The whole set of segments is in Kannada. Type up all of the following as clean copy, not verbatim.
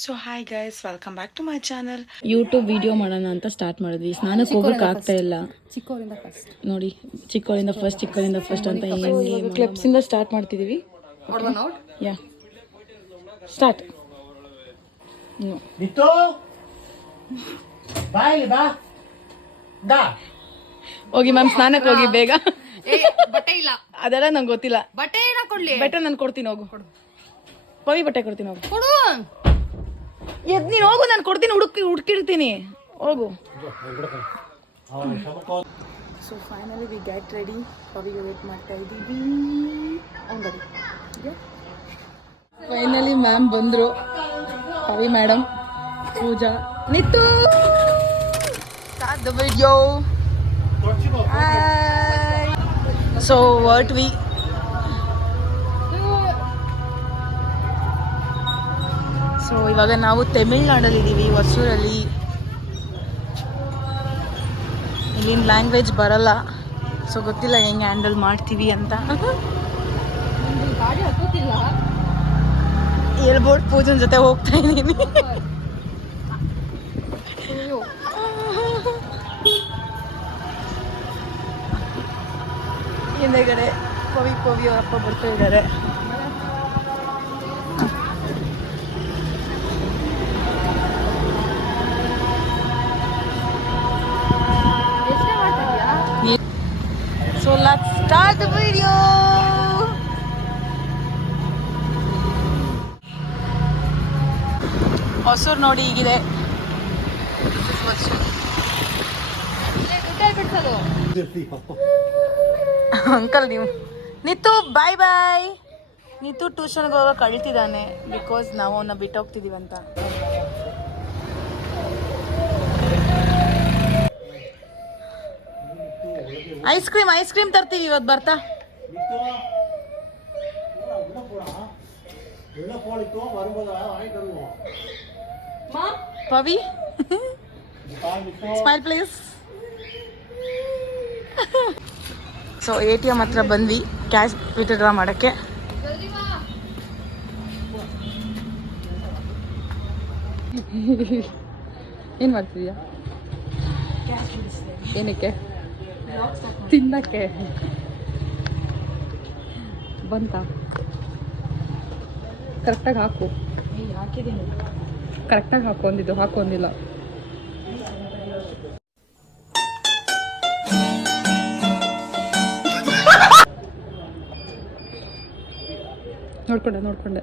So hi guys, welcome back to my channel. YouTube video ಮಾಡೋಣ ಅಂತ ಸ್ಟಾರ್ಟ್ ಮಾಡಿದ್ವಿ. ಸ್ನಾನಕ್ಕೆ ಹೋಗಕ್ಕೆ ಆಗ್ತಾ ಇಲ್ಲ ನೋಡಿ. ಚಿಕ್ಕವರಿಂದ ಫಸ್ಟ್ ಅಂತ ಹೆಂಗೆ ಕ್ಲಿಪ್ಸಿಂದ ಸ್ಟಾರ್ಟ್ ಮಾಡ್ತಿದೀವಿ. ಯಾ ಸ್ಟಾರ್ಟ್. ಹೋಗಿ ಮ್ಯಾಮ್, ಸ್ನಾನಕ್ಕೆ ಹೋಗಿ ಬೇಗ. ಬಟ್ಟೆ ಇಲ್ಲ, ಅದೆಲ್ಲ ನಂಗೆ ಗೊತ್ತಿಲ್ಲ. ಬಟ್ಟೆ ಕೊಡ್ಲಿ, ಬಟ್ಟೆ ನಾನು ಕೊಡ್ತೀನಿ, ಹೋಗು. ಪವಿ ಬಟ್ಟೆ ಕೊಡ್ತೀನಿ, ಹೋಗು. ಕೊಡು. ಎದ್ ನೀನು ಹೋಗು, ನಾನು ಕೊಡ್ತೀನಿ. ಹುಡುಕಿರ್ತೀನಿ, ಹೋಗು. So finally we get ready. ಪವಿಗೆ ವೇಟ್ ಮಾಡ್ತಾ ಇದ್ದೀವಿ. ಫೈನಲಿ ಮ್ಯಾಮ್ ಬಂದರು. Pavi madam, Pooja, Nithu. Start the video. So what we so ಇವಾಗ ನಾವು ತಮಿಳ್ನಾಡಲ್ಲಿ ಇದ್ದೀವಿ, ಹೊಸೂರಲ್ಲಿ. ಇಲ್ಲಿನ ಲ್ಯಾಂಗ್ವೇಜ್ ಬರಲ್ಲ, ಸೊ ಗೊತ್ತಿಲ್ಲ ಹೆಂಗೆ ಹ್ಯಾಂಡಲ್ ಮಾಡ್ತೀವಿ ಅಂತ. ಏರ್ಬೋರ್ಡ್ ಪೂಜನ್ ಜೊತೆ ಹೋಗ್ತಾ ಇದ್ದೀನಿ. ಹಿಂದೆಗಡೆ ಪವಿ ಅವರಪ್ಪ ಬರ್ತಾ ಇದ್ದಾರೆ. So let's start the video. Hosur ನೋಡಿ ಹೀಗಿದೆ. ಅಂಕಲ್ ನೀವು ನಿತ್ತು ಬಾಯ್ ಬಾಯ್. ನಿತ್ತು ಟ್ಯೂಷನ್ಗೆ ಹೋಗಕ್ಕೆ ಕಳ್ತಿದ್ದಾನೆ, ಬಿಕಾಸ್ ನಾವು ಅವನ್ನ ಬಿಟ್ಟು ಹೋಗ್ತಿದ್ದೀವಿ ಅಂತ. ಐಸ್ ಕ್ರೀಮ್ ತರ್ತೀವಿ ಇವತ್ತು ಬರ್ತಾ. Pavi smile please. So ATM ಹತ್ರ ಬಂದ್ವಿ ಕ್ಯಾಶ್ ವಿತ್ಡ್ರಾ ಮಾಡೋಕ್ಕೆ. ಏನು ಮಾಡ್ತಿದ್ಯಾ? ಏನಕ್ಕೆ? ತಿನ್ನಕ್ಕೆ ಬಂತ? ಕರೆಕ್ಟಾಗಿ ಹಾಕು. ಹಾಕಿದ್ದೀನಿ, ಕರೆಕ್ಟಾಗಿ ಹಾಕೊಂಡಿದ್ದು. ಹಾಕೊಂಡಿಲ್ಲ. ನೋಡ್ಕೊಂಡೆ.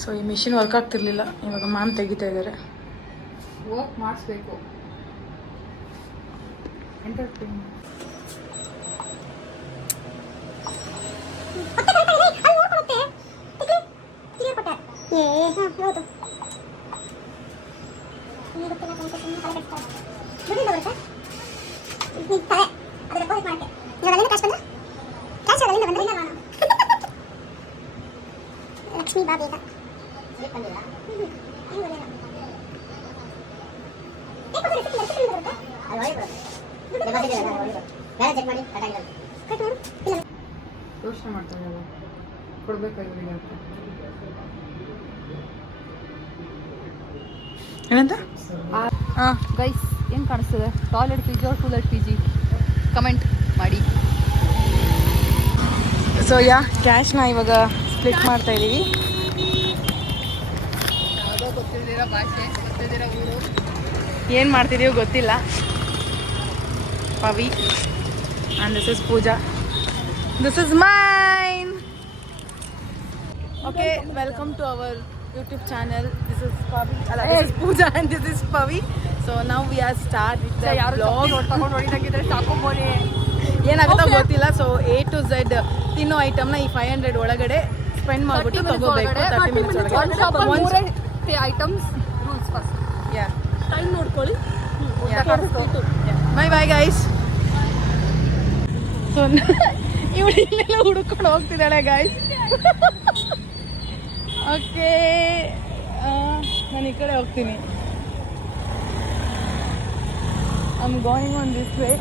ಸೊ ಈ ಮಿಷಿನ್ ವರ್ಕ್ ಆಗ್ತಿರ್ಲಿಲ್ಲ, ಇವಾಗ ಮ್ಯಾಮ್ ತೆಗಿತಾ ಇದ್ದಾರೆ. ವರ್ಕ್ ಮಾಡಿಸ್ಬೇಕು. ಲಕ್ಷ್ಮಿ ಬಾ ಬೇಗ. ಯೋಚನೆ ಮಾಡ್ತಾನೆ ಕೊಡ್ಬೇಕಾಗಿಲ್ಲ ಏನಂತ. ಗೈಸ್, ಏನು ಕಾಣಿಸ್ತದೆ? Toilet PG or to let PG? Comment ಮಾಡಿ. ಸೊ ಕ್ಯಾಶ್ನ ಇವಾಗ ಸ್ಪ್ಲಿಟ್ ಮಾಡ್ತಾ ಇದ್ದೀವಿ. ಯಾವುದೋ ಗೊತ್ತಿಲ್ದಿರೋ ಭಾಷೆ, ಗೊತ್ತಿಲ್ದಿರೋ ಊರು. ಏನು ಮಾಡ್ತಿದೀವೋ ಗೊತ್ತಿಲ್ಲ. Pavi and this is Pooja. This is mine. Okay, welcome to our YouTube channel. This is Pavi. This is Pooja and this is Pavi. So now we are start with the vlog. ಏನಾಗುತ್ತೋ ಗೊತ್ತಿಲ್ಲ. ಸೊ A to Z ತಿನ್ನೋ ಐಟಮ್ನ ಈ 500 ಒಳಗಡೆ ಸ್ಪೆಂಡ್ ಮಾಡ್ಬಿಟ್ಟು ತಗೋಬೇಕು. 30 ಮಿನಿಟ್ಸ್ ಒಳಗಡೆ items. Rules first. Yeah, time ನೋಡ್ಕೊಳ್ಳಿ. Bye bye guys. ಸೊ ಇವಳು ಇಲ್ಲೆಲ್ಲ ಹುಡುಕೊಂಡು ಹೋಗ್ತಿದ್ದಾಳೆ ಗೈಸ್. ಓಕೆ, ನಾನು ಈ ಕಡೆ ಹೋಗ್ತೀನಿ. I'm going on this way.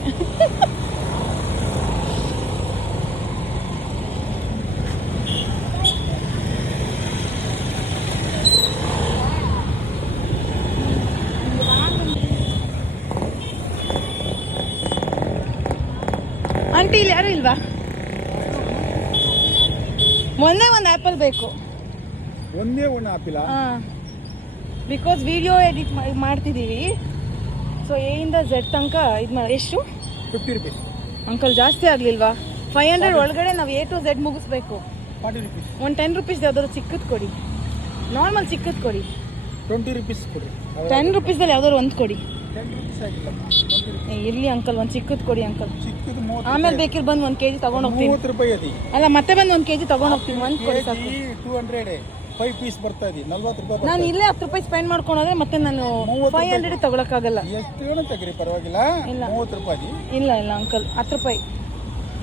Aunty ಇಲ್ಲಿ ಯಾರು ಇಲ್ವಾ? ಒಂದೇ ಒಂದು ಆ್ಯಪಲ್ ಬೇಕು. ಒಂದೇ ಒಂದು ಆಪಿಲ್. ಬಿಕಾಸ್ ವಿಡಿಯೋ ಎಡಿಟ್ ಮಾಡ್ತಿದ್ದೀವಿ. ಸೊ ಎ ಇಂದ ಝೆಡ್ ತನಕ ಇದು ಮಾಡಿ. ಎಷ್ಟು? 50 rupees. ಅಂಕಲ್ ಜಾಸ್ತಿ ಆಗಲಿಲ್ವಾ? 500 ಒಳಗಡೆ ನಾವು A to Z ಮುಗಿಸ್ಬೇಕು. 40 rupees. ಒಂದು 10 rupees ಯಾವ್ದಾದ್ರು ಚಿಕ್ಕದು ಕೊಡಿ. ನಾರ್ಮಲ್ ಚಿಕ್ಕದು ಕೊಡಿ. 20 rupees ಕೊಡಿ. 10 rupeesದಲ್ಲಿ ಯಾವ್ದಾದ್ರು ಒಂದು ಕೊಡಿ. 10 rupees ಆಗಿಲ್ಲ. 20 rupees. ಇರ್ಲಿ ಅಂಕಲ್, ಒಂದು ಚಿಕ್ಕದು ಕೊಡಿ ಅಂಕಲ್. ಚಿಕ್ಕದು 30. ಆಮೇಲೆ ಬೇಕಿರ್ ಬಂದು 1 kg ತಗೊಂಡು ಹೋಗ್ತೀನಿ. 30 ರೂಪಾಯಿ ಅದಿ. ಅಲ್ಲ ಮತ್ತೆ ಬಂದು 1 kg ತಗೊಂಡು ಹೋಗ್ತೀನಿ. ಒಂದು ಕೊಡಿ ಸಾಕು. 200 5 ಪೀಸ್ ಬರ್ತಾ ಇದೆ. 40 ರೂಪಾಯಿ. ನಾನು ಇಲ್ಲೇ 10 ರೂಪಾಯಿ ಸ್ಪೆಂಡ್ ಮಾಡ್ಕೊಂಡ್ರೆ ಮತ್ತೆ ನಾನು 500 ತಗೊಳಕ್ಕಾಗಲ್ಲ. ಎಷ್ಟು ತೆಗ್ರಿ ಪರವಾಗಿಲ್ಲ. 30 ರೂಪಾಯಿ. ಇಲ್ಲ ಅಂಕಲ್, 10 ರೂಪಾಯಿ.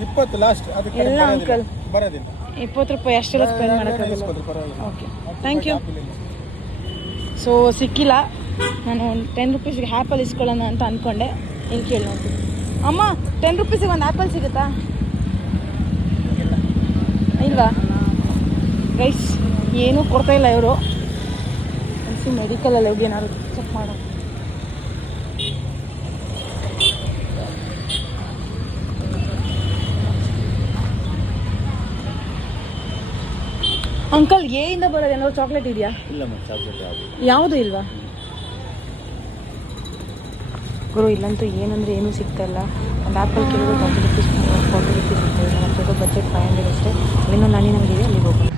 20 ಲಾಸ್ಟ್. ಅದಕ್ಕೆ ಇಲ್ಲ ಅಂಕಲ್, ಬರೋದಿಲ್ಲ. 20 ರೂಪಾಯಿ ಅಷ್ಟೆಲ್ಲ ಸ್ಪೆಂಡ್ ಮಾಡೋಕ್ಕಾಗಲ್ಲ. Okay, thank you. ಸೊ ಸಿಕ್ಕಿಲ್ಲ. ನಾನು ಒಂದು 10 ರೂಪೀಸ್ಗೆ ಆ್ಯಪಲ್ ಇಸ್ಕೊಳ್ಳೋಣ ಅಂತ ಅಂದ್ಕೊಂಡೆ. ಇಲ್ಲಿ ಕೇಳಿ ನೋಡ್ತೀನಿ. ಅಮ್ಮ, 10 ರೂಪೀಸಿಗೆ ಒಂದು ಆ್ಯಪಲ್ ಸಿಗುತ್ತಾ? ಇಲ್ವಾ ಗೈಸ್? ಏನೂ ಕೊಡ್ತಾ ಇಲ್ಲ ಇವರು. ಅನಿಸಿ ಮೆಡಿಕಲಲ್ಲಿ ಹೋಗಿ ಏನಾದ್ರು ಚೆಕ್ ಮಾಡೋ. ಅಂಕಲ್, ಎ ಇಂದ ಬರೋದು ಏನಾದ್ರು ಚಾಕ್ಲೇಟ್ ಇದೆಯಾ? ಇಲ್ಲ ಚಾಕ್ಲೇಟ್ ಯಾವುದು ಇಲ್ವಾ ಗುರು? ಇಲ್ಲಂತೂ ಏನಂದರೆ ಏನೂ ಸಿಗ್ತಾಯಿಲ್ಲ. ಒಂದು ಆ್ಯಪಲ್ ಕೇಳಿದ್ರು 30 ರೂಪೀಸ್ 40 ರೂಪೀಸ್ ಸಿಗ್ತಾಯಿಲ್ಲ. ನಮ್ಮ ಜೊತೆ ಬಜೆಟ್ 500 ಅಷ್ಟೇ. ಅಲ್ಲಿಂದ ನಾನು ನಮಗಿದೆ ಅಲ್ಲಿಗೆ ಹೋಗೋಣ.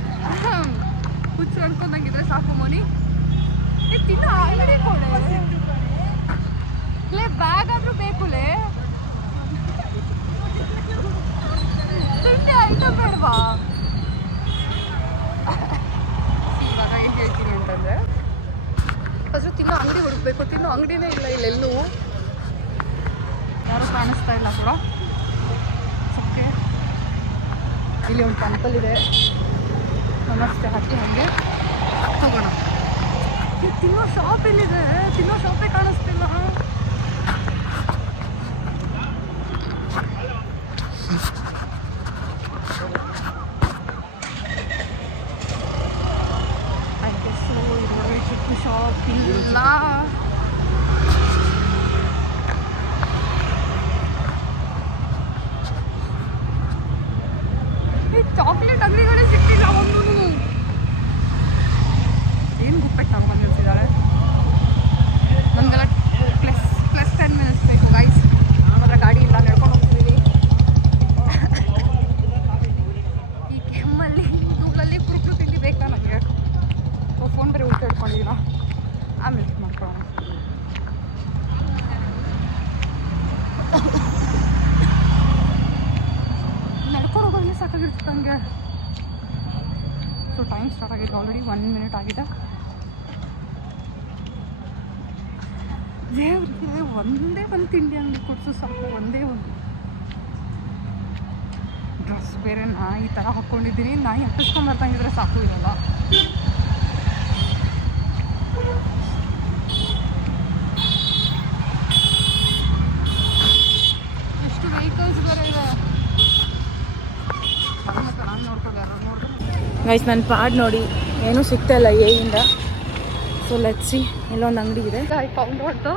ಹುಚ್ಚು ಅನ್ಕೊಂಡಂಗಿದ್ರೆ ಸಾಕು ಮೋನಿ. ತಿನ್ನ ಆಲ್ರೆಡಿ ಕೊಡೆ ಬ್ಯಾಗ್ ಆದ್ರೂ ಬೇಕುಲೇ. ತಿಂಡಿ ಐಟಮ್ ಬೇಡವಾ? ಇವಾಗ ಏನು ಹೇಳ್ತೀನಿ ಅಂತಂದರೆ, ಫಸ್ಟು ತಿನ್ನೋ ಅಂಗಡಿ ಹುಡುಕ್ಬೇಕು. ತಿನ್ನೋ ಅಂಗಡಿನೇ ಇಲ್ಲ ಇಲ್ಲೆಲ್ಲೂ. ಯಾರೂ ಕಾಣಿಸ್ತಾ ಇಲ್ಲ ಕೂಡ. ಓಕೆ, ಇಲ್ಲಿ ಒಂದು ಟೆಂಪಲ್ ಇದೆ. ನಮಸ್ತೆ ಹಾಕಿ ಹಾಗೆ ಹೋಗೋಣ. ತಿನ್ನೋ ಶಾಪ್ ಎಲ್ಲಿದೆ? ತಿನ್ನೋ ಶಾಪೇ ಕಾಣಿಸ್ತಿಲ್ಲ. ಐ ಗೆಸ್ ಇದರೊಳಗೆ ಚಿಕ್ಕ ಶಾಪ್ ಇಲ್ಲ. ಈ ಚಾಕ್ಲೇಟ್ ಅಂಗಡಿಗಳೇ ಸಿಕ್ತಿಲ್ಲ ಒಂದು. ಏನು ಗುಪ್ಪೆಟ್ಟು ನಾವು ಬಂದು ನಿಲ್ಸಿದ್ದಾಳೆ. ನಮಗೆಲ್ಲ ಪ್ಲಸ್ 10 ಮಿನಿಟ್ಸ್ ಬೇಕು ಗೈಸ್. ನಮ್ಮ ಗಾಡಿ ಇಲ್ಲ, ನಡ್ಕೊಂಡು ಹೋಗ್ತಿದ್ದೀವಿ. ಈ ಕೆಮ್ಮಲ್ಲಿ ಧೂಳಲ್ಲಿ ಕುರುಕುರು ತಿಂಡಿ ಬೇಕಾ ನನಗೆ? ಫೋನ್ ಬರೀ ಉಲ್ಟ ಇಟ್ಕೊಂಡಿದ್ದೀನ. ಆಮೇಲೆ ಮಾಡ್ಕೊಳ್ಳೋಣ. ನಡ್ಕೊಂಡು ಹೋಗೋದೇ ಸಾಕಾಗಿರ್ತದೆ ನನಗೆ. ಸೊ ಟೈಮ್ ಸ್ಟಾರ್ಟ್ ಆಗಿದೆ ಆಲ್ರೆಡಿ. 1 minute ಆಗಿದೆ. ದೇವ್ರಿಗೆ ಒಂದೇ ಒಂದು ತಿಂಡಿ ಅಂಗಡಿ ಕೊಡ್ಸು ಸಾಕು. ಒಂದೇ ಒಂದು. ಡ್ರೆಸ್ ಬೇರೆ ಈ ಥರ ಹಾಕ್ಕೊಂಡಿದ್ದೀನಿ. ನಾಯಿ ಹತ್ತಿಸ್ಕೊಂಬರ್ತಾಗಿದ್ರೆ ಸಾಕು ಇರಲ್ಲ. ಎಷ್ಟು ವೆಹಿಕಲ್ಸ್ ಬೇರೆ ಇದೆ. ನಾನು ನೋಡ್ಕೊಂಡು ಯಾರು ನೋಡ್ಕೊಂಡು ಗೈಸ್, ನನ್ನ ಪಾಡ್ ನೋಡಿ ಏನೂ ಸಿಗ್ತಾ ಇಲ್ಲ ಎ ಇಂದ. So let's see. ಇಲ್ಲೊಂದು ಅಂಗಡಿ ಇದೆ. I found out the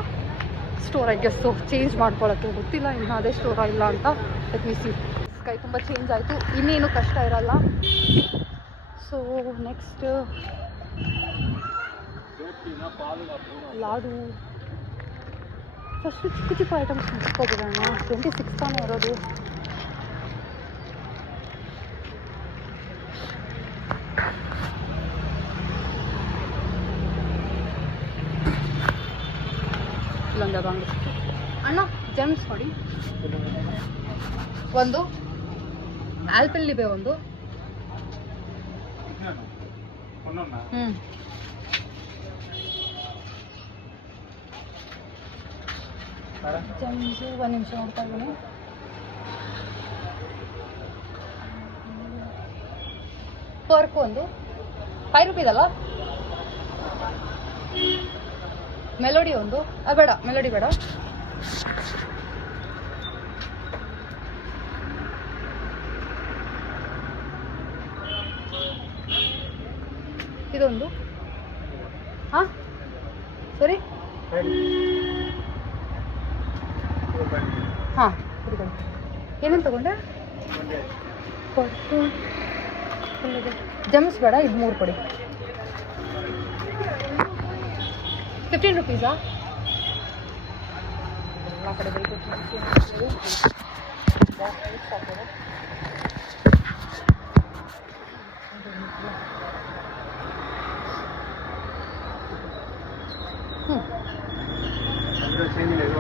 store. I guess change ಮಾಡ್ಕೊಳ್ಳೋಕ್ಕೆ ಗೊತ್ತಿಲ್ಲ ಇನ್ನು ಅದೇ ಸ್ಟೋರಾ ಇಲ್ಲ ಅಂತ. Let me C. ಸ್ಕೈ ತುಂಬ ಚೇಂಜ್ ಆಯಿತು. ಇನ್ನೇನು ಕಷ್ಟ ಇರಲ್ಲ. So next laddu. ಫಸ್ಟು ಚಿಕ್ಕ ಚಿಕ್ಕ ಐಟಮ್ಸ್ ಮುಗಿಸ್ಕೊಬಿಡೋಣ. 26 ತಾನೇ ಇರೋದು. ಇಲ್ಲೊಂದು ಅದು ಅಂಗಡಿ ಅಣ್ಣ. ಜೆಮ್ಸ್ ನೋಡಿ. ಒಂದು ಆಲ್ಪೆಲ್ಲಿಬೆ ಒಂದು. ಜೆಮ್ಸ್ 1 ನಿಮಿಷ ನೋಡ್ತಾ ಇದ್ದೀನಿ. ಪರ್ಕ್ ಒಂದು 5 ರೂಪೀಸ್ ಅಲ್ಲ. ಮೆಲೋಡಿ ಒಂದು. ಬೇಡ, ಮೆಲೋಡಿ ಬೇಡ. ಇದೊಂದು. ಹಾಂ ಸರಿ. ಹಾಂ ಏನೇನು ತೊಗೊಂಡೆ? ಜಮ್ಸ್ ಬೇಡ, ಇದು 3 ಕೊಡಿ. 15 ರುಪೀಸಾ? ಎಲ್ಲ ಕಡೆ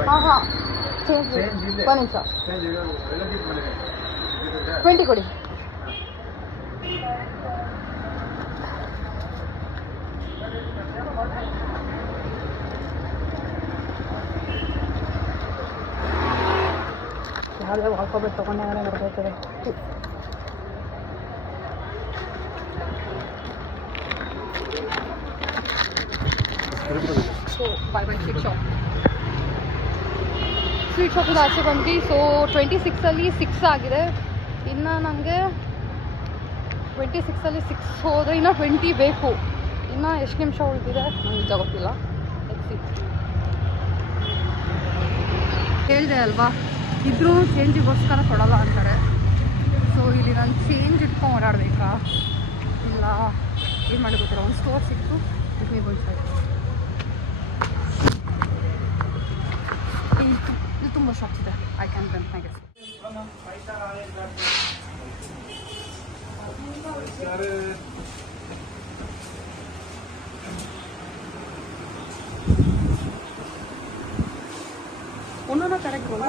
ಹಾಂ ಚೇಂಜ್ ಒಂದು ನಿಮಿಷ 20 ಕೊಡಿ. ಯಾವುದೇ ಆಲ್ಫಾಬೆಟ್ ತೊಗೊಂಡಾಗಲೇ ಬರ್ತೈತೆ. So bye sweet shop. Sweet ಶಾಪಿಂದ ಆಚೆ ಬಂದ್ವಿ. ಸೊ 26ಅಲ್ಲಿ 6 ಆಗಿದೆ. ಇನ್ನು ನನಗೆ 26ಅಲ್ಲಿ 6 ಹೋದರೆ ಇನ್ನೂ 20 ಬೇಕು. ಇನ್ನು ಎಷ್ಟು ನಿಮಿಷ ಉಳಿದಿದೆ ನನಗೆ ನಿಜ ಗೊತ್ತಿಲ್ಲ. ಹೇಳಿದೆ ಅಲ್ವಾ, ಇದ್ರೂ ಚೇಂಜಿಗೋಸ್ಕರ ಕೊಡಲ್ಲ ಅಂತಾರೆ. ಸೊ ಇಲ್ಲಿ ನಾನು ಚೇಂಜ್ ಇಟ್ಕೊಂಡು ಓಡಾಡಬೇಕಾ ಇಲ್ಲ ಏನು ಮಾಡಿ ಗೊತ್ತಿಲ್ಲ. ಒಂದು ಸ್ಟೋರ್ ಸಿಕ್ತು, ಇದು ತುಂಬ ಶಾಪ್ಸ್ ಇದೆ. ಐ ಕ್ಯಾನ್ ಬೆನ್ ಐ ಗೆಸ್. ಒಂದೊಂದು ಕರೆಕ್ಟಲ್ಲ.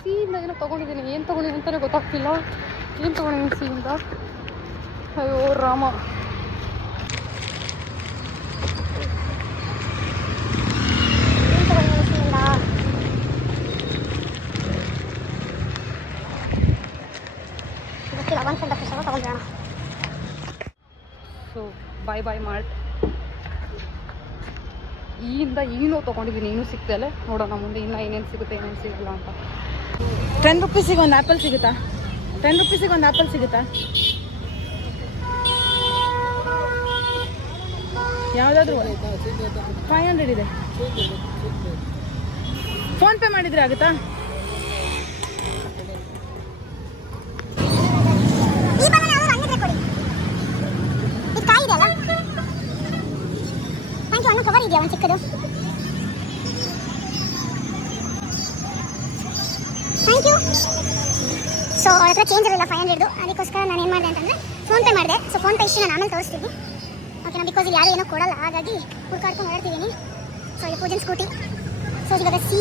ಸೀಯಿಂದ ಏನೋ ತೊಗೊಂಡಿದ್ದೀನಿ. ಏನು ತೊಗೊಂಡಿದ್ದೀನಿ ಅಂತಲೇ ಗೊತ್ತಾಗ್ತಿಲ್ಲ. ಏನು ತೊಗೊಂಡಿದ್ದೀನಿ ಸೀಯಿಂದ? ಅಯ್ಯೋ ರಾಮ. ಸೊ ಬಾಯ್ ಬಾಯ್ ಮಾರ್ಟ್. ಈಗಿಂದ ಏನೋ ತೊಗೊಂಡಿದ್ದೀನಿ, ಏನೂ ಸಿಗ್ತಲ್ಲ. ನೋಡೋಣ ಮುಂದೆ ಇನ್ನೂ ಏನೇನು ಸಿಗುತ್ತೆ ಏನೇನು ಸಿಗಲ್ಲ ಅಂತ. 10 ರುಪೀಸಿಗೆ ಒಂದು ಆ್ಯಪಲ್ ಸಿಗುತ್ತಾ? 10 ರುಪೀಸಿಗೆ ಒಂದು ಆ್ಯಪಲ್ ಸಿಗುತ್ತಾ? ಯಾವುದಾದ್ರೂ 500 ಇದೆ. ಫೋನ್ಪೇ ಮಾಡಿದರೆ ಆಗುತ್ತಾ? ಒಂದು ಚಿಕ್ಕದು. Thank you. ಸೊ ಅವ್ರ ಹತ್ರ ಚೇಂಜ್ ಇರಲಿಲ್ಲ 500. ಅದಕ್ಕೋಸ್ಕರ ನಾನು ಏನು ಮಾಡಿದೆ ಅಂತಂದರೆ ಫೋನ್ಪೇ ಮಾಡಿದೆ. ಸೊ ಫೋನ್ಪೇ ಇಷ್ಟು ನಾನು ಆಮೇಲೆ ತೋರಿಸ್ತೀನಿ. ಓಕೆನಾ? ಬಿಕಾಸ್ ಇಲ್ಲಿ ಯಾರು ಏನೋ ಕೊಡಲ್ಲ, ಹಾಗಾಗಿ ಹುಡ್ಕಾಡ್ಕೊಂಡು ಓಡಾಡ್ತಿದ್ದೀನಿ. ಸೊ ಇಲ್ಲಿ ಪೂಜನ್ ಸ್ಕೂಟಿ. ಸೊ ಇವಾಗ ಸಿ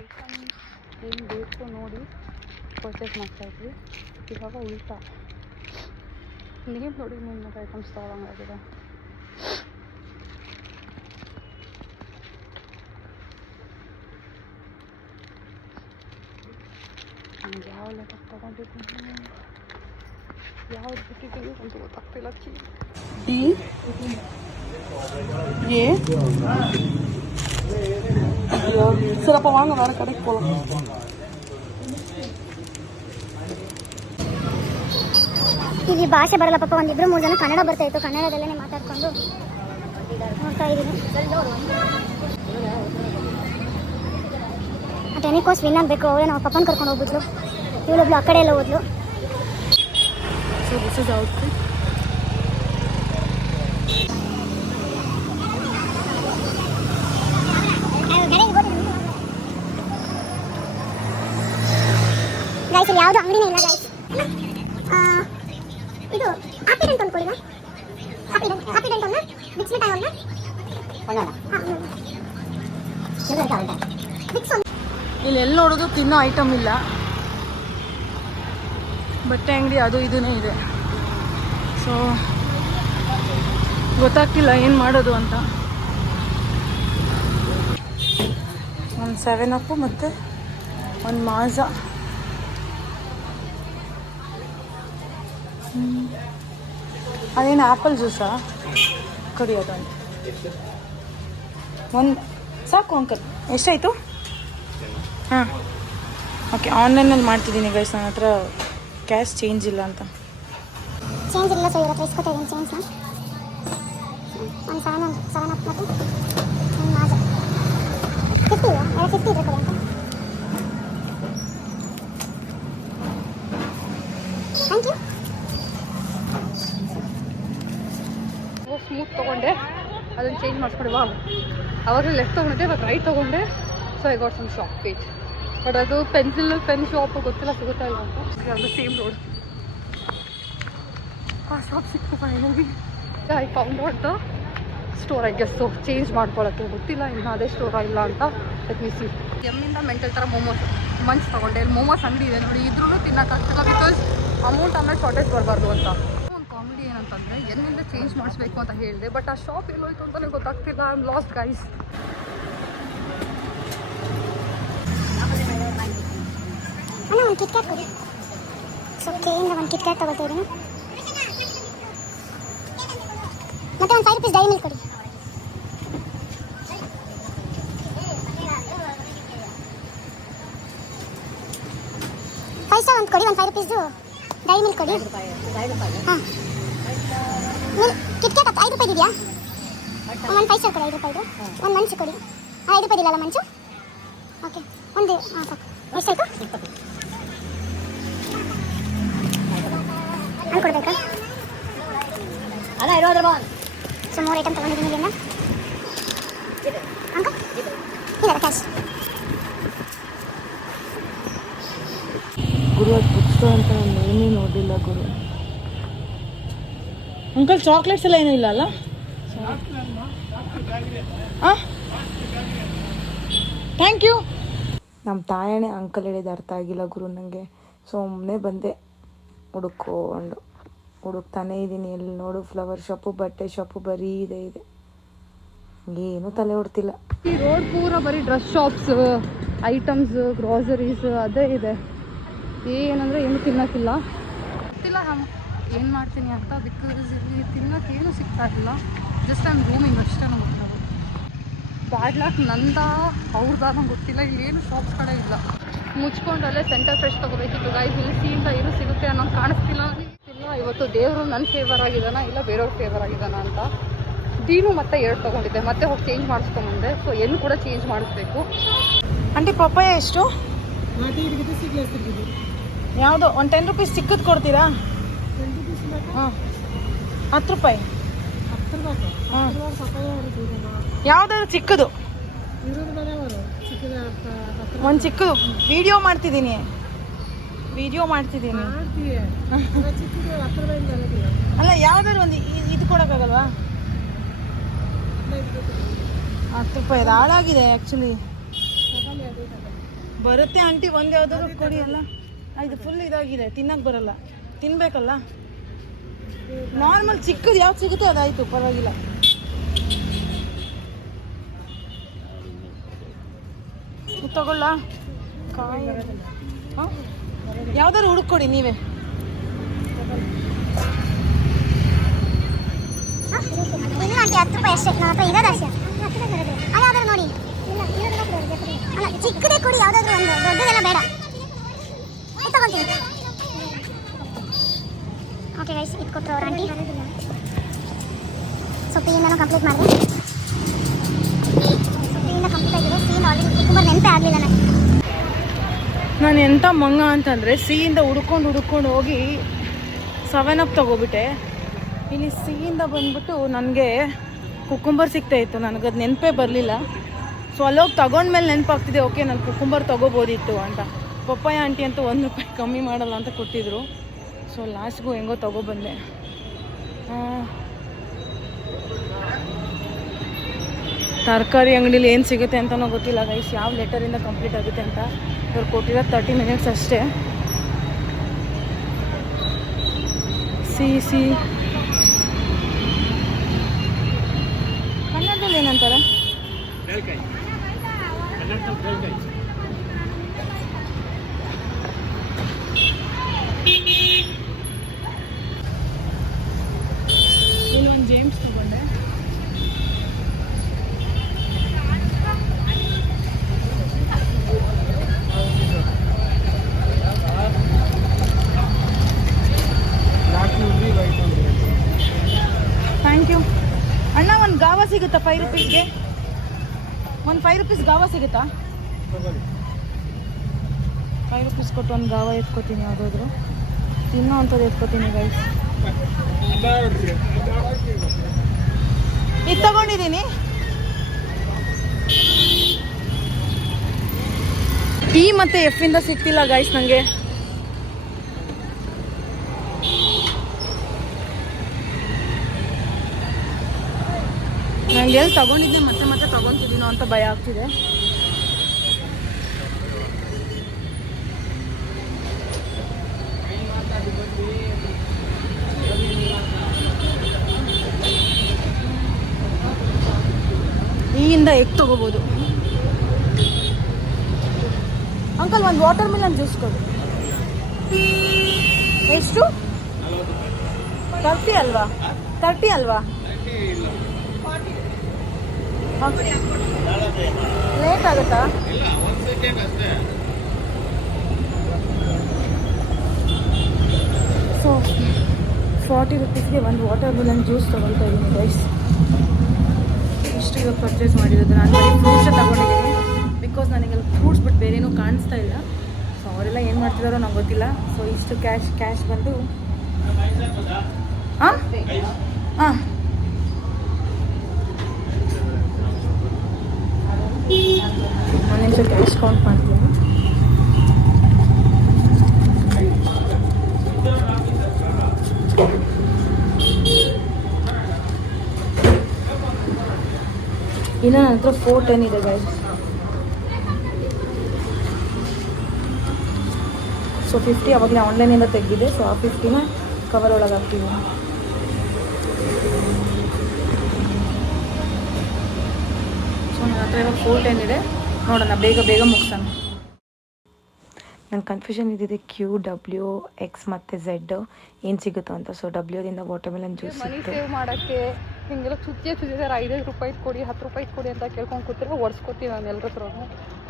ಐಟಮ್ ಏನು ಬೇಕು ನೋಡಿ ಪರ್ಚೇಸ್ ಮಾಡ್ತಾಯಿದ್ವಿ. ಇವಾಗ ಉಲ್ಟಾ ನೀವು ನೋಡಿ ನಿಮ್ಮ ಐಟಮ್ಸ್ ತೊಗೊಳಂಗಾಗಿದೆ. ನಂಗೆ ಯಾವ ಲೆಕ್ಕ ತೊಗೊಂಡಿದ್ದೀನಿ, ಯಾವ್ದು ಬಿಟ್ಟಿದ್ದೀನಿ ಅಂತ ಗೊತ್ತಾಗ್ತಿಲ್ಲ. சிறப்பாக வாங்க வேற கடைக்கு போகலாம். ಇಲ್ಲಿ ಭಾಷೆ ಬರಲ್ಲ ಪಾಪ. ಒಂದಿಬ್ರು 3 ಜನ ಕನ್ನಡ ಬರ್ತಾ ಇತ್ತು. ಕನ್ನಡದಲ್ಲೇ ಮಾತಾಡ್ಕೊಂಡು ನೋಡ್ತಾ ಇದ್ದೀನಿ. ಟೆನಿಕೋಸ್ ವಿನ್ ಆಗಬೇಕು. ಅವಳೇ ನಾವು ಪಪ್ಪನ ಕರ್ಕೊಂಡು ಹೋಗ್ಬಿಟ್ಲು. ಇವಳೊಬ್ಳು ಆ ಕಡೆ ಎಲ್ಲ ಹೋದ್ಲು. So this is outfit. Guys ಇಲ್ಲಿ ಯಾವುದು ಅಂಗಡಿನೇ ಇಲ್ಲ ಗೈಸ್. ಇದು ಹ್ಯಾಪಿ ಡೆಂಟ್ ಅನ್ಕೊಳ್ಳಿ. ಹ್ಯಾಪಿ ಡೆಂಟ್ ಅಲ್ಲ ಬಿಕ್ಸ್ ಮಿಠಾಯಿ ಅಲ್ಲ ಇಲ್ಲಿ ಎಲ್ಲಿ ನೋಡೋದು ತಿನ್ನೋ ಐಟಮ್ ಇಲ್ಲ. ಬಟ್ಟೆ ಅಂಗಡಿ ಅದು ಇದನ್ನೇ ಇದೆ. ಸೊ ಗೊತ್ತಾಗ್ತಿಲ್ಲ ಏನು ಮಾಡೋದು ಅಂತ. ಒಂದು 7 ಅಪ್ ಮತ್ತು ಒಂದು ಮಾಝಾ. ಅದೇನು ಆ್ಯಪಲ್ ಜ್ಯೂಸಾ ಕುಡಿಯೋದು ಅಂತ. ಒಂದು ಸಾಕು ಅಂಕಲ್. ಎಷ್ಟಾಯಿತು? ಹಾಂ ಓಕೆ. ಆನ್ಲೈನಲ್ಲಿ ಮಾಡ್ತಿದ್ದೀನಿ ಗೈಸ್, ನನ್ನ ಹತ್ರ ಕ್ಯಾಶ್ ಚೇಂಜ್ ಇಲ್ಲ ಅಂತ. ಚೇಂಜ್ ಇಲ್ಲ, ಸೊ ಇವ್ರ ಹತ್ರ ಇಸ್ಕೊತಾ ಇದ್ದೀನಿ ಚೇಂಜ್ನ. ಒಂದು 7 ಅಪ್ ಮತ್ತು ಒಂದು ಮಾಜ 50 50 ಇದ್ರೆ ಕೊಡಿ ಅಂತ. Thank you. ಸ್ಮೂತ್ ತೊಗೊಂಡೆ, ಅದನ್ನು ಚೇಂಜ್ ಮಾಡಿಸ್ಕೊಂಡೆ. ಅವಾಗಲೇ ಲೆಫ್ಟ್ ತೊಗೊಂಡಿದ್ದೆ, ಬಟ್ ರೈಟ್ ತೊಗೊಂಡೆ. So I got some shop page. But ಅದು ಪೆನ್ ಶಾಪ್ ಗೊತ್ತಿಲ್ಲ, ಸಿಗುತ್ತಾ ಇಲ್ಲ ಅಂತ. ಅದು ಸೇಮ್ ರೋಡ್. ಆ ಶಾಪ್ ಸಿಕ್ತು finally. I found out the store, I guess. So change ಮಾಡ್ಕೊಳ್ಳೋಕ್ಕೆ ಗೊತ್ತಿಲ್ಲ ಇನ್ನು ಅದೇ ಸ್ಟೋರಾ ಇಲ್ಲ ಅಂತ. Let me see. ಎಮ್ಮಿಂದ ಮೆಂಟಲ್ ಥರ ಮೋಮೋಸ್ ಮಂಚ್ ತೊಗೊಂಡೆ. ಇಲ್ಲಿ ಮೋಮೋಸ್ ಅಂಗಡಿ ಇದೆ ನೋಡಿ, ಇದ್ರೂ ತಿನ್ನೋಕ್ಕಾಗ್ತಿಲ್ಲ, ಬಿಕಾಸ್ ಅಮೌಂಟ್ ಆಮೇಲೆ ಶಾರ್ಟೇಜ್ ಬರಬಾರ್ದು ಅಂತ. ಒಂದು ಕಾಮಿಡಿ ಏನಂತಂದರೆ ಎಲ್ಲಿಂದ ಚೇಂಜ್ ಮಾಡಿಸ್ಬೇಕು ಅಂತ ಹೇಳಿದೆ, ಬಟ್ ಆ ಶಾಪ್ ಎಲ್ಲೋಯ್ತು ಅಂತಲೇ ಗೊತ್ತಾಗ್ತಿಲ್ಲ. I am last guys. ಅಣ್ಣ ಒಂದು ಕಿಟ್ ಕ್ಯಾಟ್ ಕೊಡಿ. ಸೊ ಕೆಯಿಂದ ಒಂದು ಕಿಟ್ ಕ್ಯಾಟ್ ತೊಗೊಳ್ತಾ ಇದ್ದೀನಿ. ಮತ್ತು ಒಂದು 5 ರೂಪೀಸ್ ಡೈರಿ ಮಿಲ್ಕ್ ಕೊಡಿ. 5 ಸ್ಟಾರ್ ಒಂದು ಕೊಡಿ, ಒಂದು 5 ರೂಪೀಸ್ದು ಡೈರಿ ಮಿಲ್ಕ್ ಕೊಡಿ. ಹಾಂ ಕಿಟ್ ಕ್ಯಾಟ್ 5 ರೂಪಾಯಿ ಇದೆಯಾ? ಒಂದು 5 ಸ್ಟಾರ್ ಕೊಡಿ, 5 ರೂಪಾಯಿದು. ಒಂದು ಮಂಚು ಕೊಡಿ. 5 ರೂಪಾಯಿ ಇಲ್ಲಲ್ಲ ಮಂಚು? ಓಕೆ ಒಂದು ಸಾಕು. ಎಷ್ಟಾಯಿತು? ಹಂಗೆ ಕೊಡಬೇಕಾ? ಅಲ್ಲ ಇರೋದ್ರ ಬಾ. ಸೊ 3 ಐಟಮ್ ತೊಗೊಂಡಿದ್ದೀನಿ ಇಲ್ಲಿಂದ. ಅಂಕ ಇಲ್ಲ ಕ್ಯಾಶ್. ಗುರು ಅದು ಬುಕ್ಸು ಅಂತ ನಾನು ಏನೂ ನೋಡಿಲ್ಲ ಗುರು. ಅಂಕಲ್ ಚಾಕ್ಲೇಟ್ಸ್ ಎಲ್ಲ ಏನೂ ಇಲ್ಲ ಅಲ್ಲ? ಹಾಂ ಥ್ಯಾಂಕ್ ಯು. ನಮ್ಮ ತಾಯಣೆ ಅಂಕಲ್ ಹೇಳಿದ ಅರ್ಥ ಆಗಿಲ್ಲ ಗುರು ನನಗೆ. ಸುಮ್ಮನೆ ಬಂದೆ ಹುಡುಕ್ತಾನೇ ಇದ್ದೀನಿ. ಎಲ್ಲಿ ನೋಡು ಫ್ಲವರ್ ಶಾಪು, ಬಟ್ಟೆ ಶಾಪು ಬರೀ ಇದೆ. ಏನೂ ತಲೆ ಹೊಡ್ತಿಲ್ಲ. ಈ ರೋಡ್ ಪೂರ ಬರೀ ಡ್ರೆಸ್ ಶಾಪ್ಸ್, ಐಟಮ್ಸ್, ಗ್ರಾಸರೀಸ್ ಅದೇ ಇದೆ. ಏನಂದರೆ ಏನು ತಿನ್ನೋಕ್ಕಿಲ್ಲ. ಗೊತ್ತಿಲ್ಲ ಏನು ಮಾಡ್ತೀನಿ ಅಂತ, ಬಿಕಾಸ್ ಇಲ್ಲಿ ತಿನ್ನೋಕೆ ಏನೂ ಸಿಗ್ತಾ ಇಲ್ಲ. ಜಸ್ಟ್ ಐ ಆಮ್ ರೂಮಿಂಗ್ ಅಷ್ಟೇ. ನಂಗೆ ಗೊತ್ತಿಲ್ಲ. ಬ್ಯಾಡ್ ಲಕ್ ನಂದ ಅವ್ರದ್ದು ನಂಗೆ ಗೊತ್ತಿಲ್ಲ. ಇಲ್ಲೇನು ಶಾಪ್ಸ್ಗಳೇ ಇಲ್ಲ. ಮುಚ್ಕೊಂಡ್ರಲ್ಲೇ ಸೆಂಟರ್ ಫ್ರೆಶ್ ತೊಗೋಬೇಕಿತ್ತು ಗೈಸ್. ಇಲ್ಲಿ ಸೀಯಿಂದ ಏನೂ ಸಿಗುತ್ತೆ ಅನ್ನೋದು ಕಾಣಿಸ್ತಿಲ್ಲ. ಇವತ್ತು ದೇವರು ನನ್ನ ಫೇವರ್ ಆಗಿದ್ದಾನ ಇಲ್ಲ ಬೇರೆಯವ್ರ ಫೇವರ್ ಆಗಿದ್ದಾನ ಅಂತ. ದೀನು ಮತ್ತೆ 2 ತೊಗೊಂಡಿದ್ದೆ, ಮತ್ತೆ ಹೋಗಿ ಚೇಂಜ್ ಮಾಡಿಸ್ಕೊಂಡ್ಬಂದೆ. ಸೊ ಏನು ಕೂಡ ಚೇಂಜ್ ಮಾಡಿಸ್ಬೇಕು. ಆಂಟಿ ಪಪ್ಪಾಯ ಎಷ್ಟು? ಯಾವುದೋ ಒಂದು 10 ರೂಪೀಸ್ ಚಿಕ್ಕದು ಕೊಡ್ತೀರಾ? ಹಾಂ 10 ರೂಪಾಯಿ. ಹಾಂ ಯಾವುದಾದ್ರು ಚಿಕ್ಕದು, ಒಂದು ಚಿಕ್ಕದು. ವಿಡಿಯೋ ಮಾಡ್ತಿದ್ದೀನಿ. ಅಲ್ಲ ಯಾವ್ದಾದ್ರು ಒಂದು ಇದು ಕೊಡೋಕ್ಕಾಗಲ್ವಾ? 10 ರೂಪಾಯಿ ಹಾಳಾಗಿದೆ ಆ್ಯಕ್ಚುಲಿ. ಬರುತ್ತೆ ಆಂಟಿ, ಒಂದು ಯಾವ್ದಾದ್ರು ಕೊಡಿ ಅಲ್ಲ. ಇದು ಫುಲ್ ಇದಾಗಿದೆ, ತಿನ್ನಕ್ಕೆ ಬರಲ್ಲ. ತಿನ್ಬೇಕಲ್ಲ. ನಾರ್ಮಲ್ ಚಿಕ್ಕದು ಯಾವ್ದು ಸಿಗುತ್ತೆ ಅದಾಯಿತು, ಪರವಾಗಿಲ್ಲ. ತಗೊಳ್ಳ ಕಾಯಿ? ಹಾಂ ಯಾವ್ದಾದ್ರು ಹುಡುಕೊಡಿ ನೀವೇ. ಇಲ್ಲ ಆಂಟಿ 10 ರೂಪಾಯಿ ಅಷ್ಟೇ. ನಮ್ಮ ಹತ್ರ ಇರೋದು ಅಷ್ಟೇ. ಅದಾದ್ರೂ ನೋಡಿ. ಅಲ್ಲ ಚಿಕ್ಕದೇ ಕೊಡಿ, ಯಾವುದಾದ್ರೂ ಒಂದು. ದೊಡ್ಡದೆಲ್ಲ ಬೇಡ. ತಗೊಳ್ತೀನಿ. ಓಕೆ ಗೈಸ್, ಇದು ಕೊಟ್ಟರು ಅವ್ರ ಆಂಟಿ. ಸೊ ಪೀಯಿಂದನೂ ಕಂಪ್ಲೀಟ್ ಮಾಡಿದೆ. ಪೀಯಿಂದ ಕಂಪ್ಲೀಟ್ ಆಗಿದೆ. ಪೀಯಿಂದ ಆಲ್ರೆಡಿ ತುಂಬ ನೆನಪೇ ಆಗಲಿಲ್ಲ ನನಗೆ. ನಾನು ಎಂಥ ಮಂಗ ಅಂತಂದರೆ ಸಿಯಿಂದ ಹುಡ್ಕೊಂಡು ಹೋಗಿ 7 ಅಪ್ ತೊಗೊಬಿಟ್ಟೆ. ಇಲ್ಲಿ ಸಿಯಿಂದ ಬಂದ್ಬಿಟ್ಟು ನನಗೆ ಕುಕ್ಕುಂಬರ್ ಸಿಗ್ತಾಯಿತ್ತು. ನನಗದು ನೆನಪೇ ಬರಲಿಲ್ಲ. ಸೊ ಅಲ್ಲೋಗಿ ತಗೊಂಡ್ಮೇಲೆ ನೆನಪಾಗ್ತಿದೆ, ಓಕೆ ನಾನು ಕುಕ್ಕುಂಬರ್ ತೊಗೋಬೋದಿತ್ತು ಅಂತ. ಪಪ್ಪಾಯ ಆಂಟಿ ಅಂತೂ 1 ರೂಪಾಯಿ ಕಮ್ಮಿ ಮಾಡಲ್ಲ ಅಂತ ಕೊಟ್ಟಿದ್ರು. ಸೊ ಲಾಸ್ಟ್ಗೂ ಹೆಂಗೋ ತೊಗೊಬಂದೆ. ತರಕಾರಿ ಅಂಗಡೀಲಿ ಏನು ಸಿಗುತ್ತೆ ಅಂತಲೂ ಗೊತ್ತಿಲ್ಲ ಗೈಸ್. ಯಾವ ಲೆಟರಿಂದ ಕಂಪ್ಲೀಟ್ ಆಗುತ್ತೆ ಅಂತ. ಇವ್ರು ಕೊಟ್ಟಿರೋ 30 ಮಿನಿಟ್ಸ್ ಅಷ್ಟೇ. ಸಿ ಕನ್ನಡದಲ್ಲಿ ಏನಂತಾರೆ? ಇಲ್ಲೊಂದು ಜೇಮ್ಸ್ ತಗೊಂಡೆ. black will be white. ಒಂದು ಗಾವ ಸಿಗುತ್ತಾ 5 ರೂಪೀಸ್ಗೆ? ಒಂದು 5 ರೂಪೀಸ್ ಗಾವ ಸಿಗುತ್ತಾ? 5 ರೂಪೀಸ್ ಕೊಟ್ಟು ಒಂದು ಗಾವ ಎತ್ಕೋತೀನಿ, ಯಾವುದಾದ್ರು ತಿನ್ನೋ ಅಂಥದ್ದು ಎತ್ಕೋತೀನಿ ಗೈಸ್. ಇದು ತಗೊಂಡಿದ್ದೀನಿ. ಇ ಮತ್ತು ಎಫ್ ಇಂದ ಸಿಗ್ತಿಲ್ಲ ಗೈಸ್ ನನಗೆ. ನಂಗೆ ಎಲ್ಲಿ ತಗೊಂಡಿದ್ದೆ ಮತ್ತೆ ತಗೊತಿದ್ದೀನೋ ಅಂತ ಭಯ ಆಗ್ತಿದೆ. ಇಯಿಂದ ಎಗ್ ತಗೋಬೋದು. ಅಂಕಲ್ ಒಂದು ವಾಟರ್ ಮಿಲನ್ ಜ್ಯೂಸ್ ಕೊಡಿ. ಎಷ್ಟು? 30 ಅಲ್ವಾ? 30 ಅಲ್ವಾ? ಲೇಟ್ ಆಗುತ್ತಾ? ಸೊ 40 ರೂಪೀಸ್ಗೆ ಒಂದು ವಾಟರ್ ಮಿಲನ್ ಜ್ಯೂಸ್ ತೊಗೊಳ್ತಾ ಇದ್ದೀನಿ ಗೈಸ್. ಇಷ್ಟು ಇವಾಗ ಪರ್ಚೇಸ್ ಮಾಡಿರೋದು. ನಾನು ಬರೀ ಫ್ರೂಟ್ಸೇ ತಗೊಂಡಿದ್ದೀನಿ, ಬಿಕಾಸ್ ನನಗೆಲ್ಲ ಫ್ರೂಟ್ಸ್ ಬಿಟ್ಟು ಬೇರೇನೂ ಕಾಣಿಸ್ತಾ ಇಲ್ಲ. ಸೊ ಅವರೆಲ್ಲ ಏನು ಮಾಡ್ತಿದ್ದಾರೋ ನಂಗೆ ಗೊತ್ತಿಲ್ಲ. ಸೊ ಇಷ್ಟು ಕ್ಯಾಶ್ ಬಂದು ಹಾಂ ಒಂದು ನಿಮಿಷ ಕ್ಯಾಶ್ ಕೌಂಟ್ ಮಾಡ್ತೀನಿ. ಇನ್ನು ನನ್ನ ಹತ್ರ 410 ಇದೆ ಗೈಸ್. ಸೊ 50 ಅವಾಗಲೇ ಆನ್ಲೈನಿಂದ ತೆಗೆದಿದೆ. ಸೊ ಆ 50ನ ಕವರ್ ಒಳಗೆ ಹಾಕ್ತೀವಿ. ಸೊ ನನ್ನ ಹತ್ರ ಇವಾಗ 410 ಇದೆ. ನೋಡೋಣ, ಬೇಗ ಮುಗಿಸೋಣ. ನನ್ನ ಕನ್ಫ್ಯೂಷನ್ ಇದ್ದಿದೆ QWX ಮತ್ತು Z ಏನು ಸಿಗುತ್ತೋ ಅಂತ. ಸೊ Wದಿಂದ ವಾಟರ್ ಮೆಲನ್ ಜ್ಯೂಸ್ ಮನಿ ಸೇವ್ ಮಾಡೋಕ್ಕೆ ಹಿಂಗೆಲ್ಲ ಚುಚ್ಚಿದ್ದಾರೆ. 5 ರೂಪಾಯಿ ಕೊಡಿ, 10 ರೂಪಾಯಿ ಕೊಡಿ ಅಂತ ಕೇಳ್ಕೊಂಡು ಕೂತಿದ್ರೆ ಒಡ್ಸ್ಕೊತೀವಿ ನಾನು ಎಲ್ಲರ ಹತ್ರ.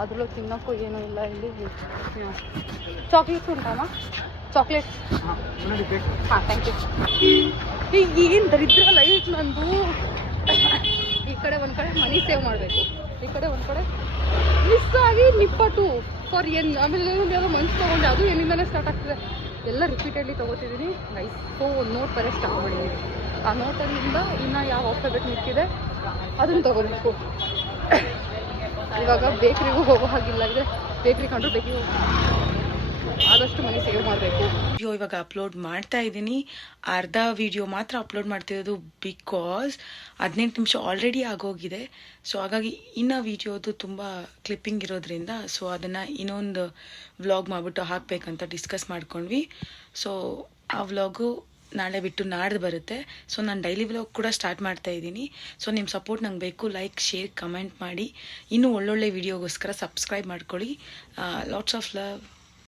ಅದರಲ್ಲೂ ತಿನ್ನೋಕ್ಕೂ ಏನೂ ಇಲ್ಲ ಇಲ್ಲಿ. ಚಾಕ್ಲೇಟ್ಸ್ ಉಂಟಮ್ಮ? ಚಾಕ್ಲೇಟ್ ಹಾಂ, ಥ್ಯಾಂಕ್ ಯು. ಏನು ದರಿದ್ರ ಲೈಫ್ ನಂದು. ಈ ಕಡೆ ಒಂದು ಕಡೆ ಮನಿ ಸೇವ್ ಮಾಡಬೇಕು, ಈ ಕಡೆ ಒಂದು ಕಡೆ ಮಿಸ್ ಆಗಿ ನಿಪ್ಪಟ್ಟು ಫಾರ್ ಏನು. ಆಮೇಲೆ ಯಾವುದೋ ಮನ್ಸು ತೊಗೊಂಡೆ, ಅದು ಏನಿಂದನೇ ಸ್ಟಾರ್ಟ್ ಆಗ್ತದೆ. ಎಲ್ಲ ರಿಪೀಟೆಡ್ಲಿ ತೊಗೋತಿದ್ದೀನಿ ಗೈಸ್. ಸೊ ಒಂದು ನೋಟ್ ಬರೀ ಸ್ಟಾರ್ಟ್ ಮಾಡಿದ್ದೀನಿ. ಆ ನೋಟಲ್ಲಿಂದ ಇನ್ನೂ ಯಾವ ಆಲ್ಫಾಬೆಟ್ ಮಿಕ್ಕಿದೆ ಅದನ್ನು ತೊಗೋಬೇಕು. ಇವಾಗ ಬೇಕ್ರಿಗೂ ಹೋಗೋ ಹಾಗಿಲ್ಲ ಇದೆ. ಬೇಕ್ರಿ ಕಂಡ್ರು ಬೇಕ್ರಿಗೆ ಆದಷ್ಟು ಮನಿ ಸೇವ್ ಮಾಡಬೇಕು. ವಿಡಿಯೋ ಇವಾಗ ಅಪ್ಲೋಡ್ ಮಾಡ್ತಾ ಇದ್ದೀನಿ. ಅರ್ಧ ವಿಡಿಯೋ ಮಾತ್ರ ಅಪ್ಲೋಡ್ ಮಾಡ್ತಿರೋದು, ಬಿಕಾಸ್ 18 ನಿಮಿಷ ಆಲ್ರೆಡಿ ಆಗೋಗಿದೆ. ಸೊ ಹಾಗಾಗಿ ಇನ್ನು ವಿಡಿಯೋದು ತುಂಬ ಕ್ಲಿಪ್ಪಿಂಗ್ ಇರೋದ್ರಿಂದ ಸೊ ಅದನ್ನು ಇನ್ನೊಂದು ವ್ಲಾಗ್ ಮಾಡಿಬಿಟ್ಟು ಹಾಕಬೇಕಂತ ಡಿಸ್ಕಸ್ ಮಾಡ್ಕೊಂಡ್ವಿ. ಸೊ ಆ ವ್ಲಾಗು ನಾಳೆ ಬಿಟ್ಟು ನಾಡ್ದು ಬರುತ್ತೆ. ಸೊ ನಾನು ಡೈಲಿ ವ್ಲಾಗ್ ಕೂಡ ಸ್ಟಾರ್ಟ್ ಮಾಡ್ತಾ ಇದ್ದೀನಿ. ಸೊ ನಿಮ್ಮ ಸಪೋರ್ಟ್ ನಂಗೆ ಬೇಕು. ಲೈಕ್, ಶೇರ್, ಕಮೆಂಟ್ ಮಾಡಿ. ಇನ್ನೂ ಒಳ್ಳೊಳ್ಳೆ ವಿಡಿಯೋಗೋಸ್ಕರ ಸಬ್ಸ್ಕ್ರೈಬ್ ಮಾಡ್ಕೊಳ್ಳಿ. Lots of love.